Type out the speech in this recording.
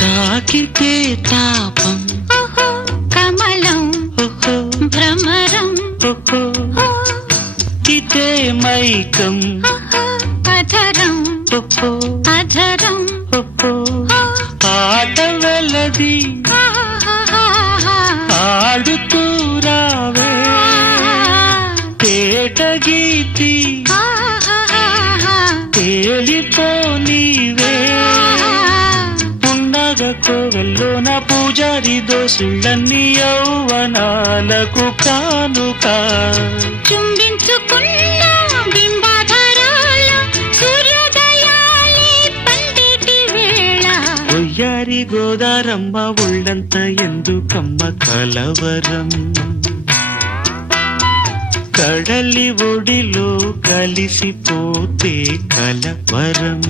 తాకితే తాపం కమలం భ్రమరం ఇదే మైకం అధరం అధరం ఆట వెలది ఆడుతూ రావే తేట గీతి తేలిపోనీవే పున్నగ కోవెల్లోన పూజారి దోసుళ్ళన్నీ యౌవనాలకు కానుక చుంబించుకున్న బింబాధరాల సూర్యోదయాలే పండిటి వేళ ఒయ్యారి గోదారమ్మ ఒళ్ళంత ఎందుకమ్మ కలవరం కడలి ఒడిలో కలిసిపోతే కలవరం